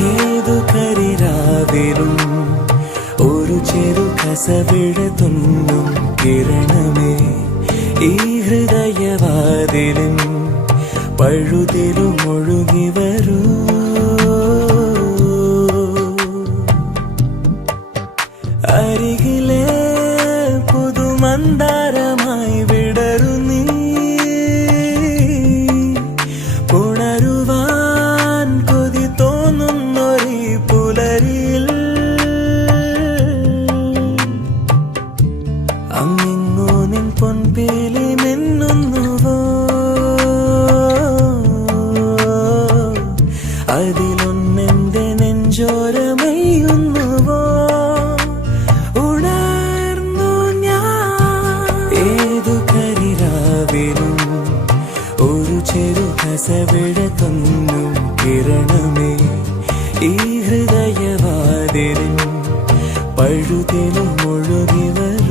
ഏതു കരിരാവിലും ഒരു ചെറു കസവിട തുന്നും കിരണമേ ഈ ഹൃദയവാതിലും പഴുതിലും ഒഴുകി വരൂ. അരികിലെ പുതുമന്ദാരമായി വിടരു നീ, ഉണരുവാൻ കൊതി തോന്നുന്നൊരു പുലരിയിൽ. അങ്ങിങ്ങോ നിൻ പൊൻപേലി മിന്നുന്നുവോ, അതിലൊന്നെന്റെ നെഞ്ചോരമയുന്നുവോ. ഉണർന്നു ഞാൻ ഏതു കരിരാവിലും ഒരു ചെറു കസവിട തുന്നും കിരണമേ ഈ ഹൃദയവാതിലും പഴുതിലും ഒഴുകി വരും.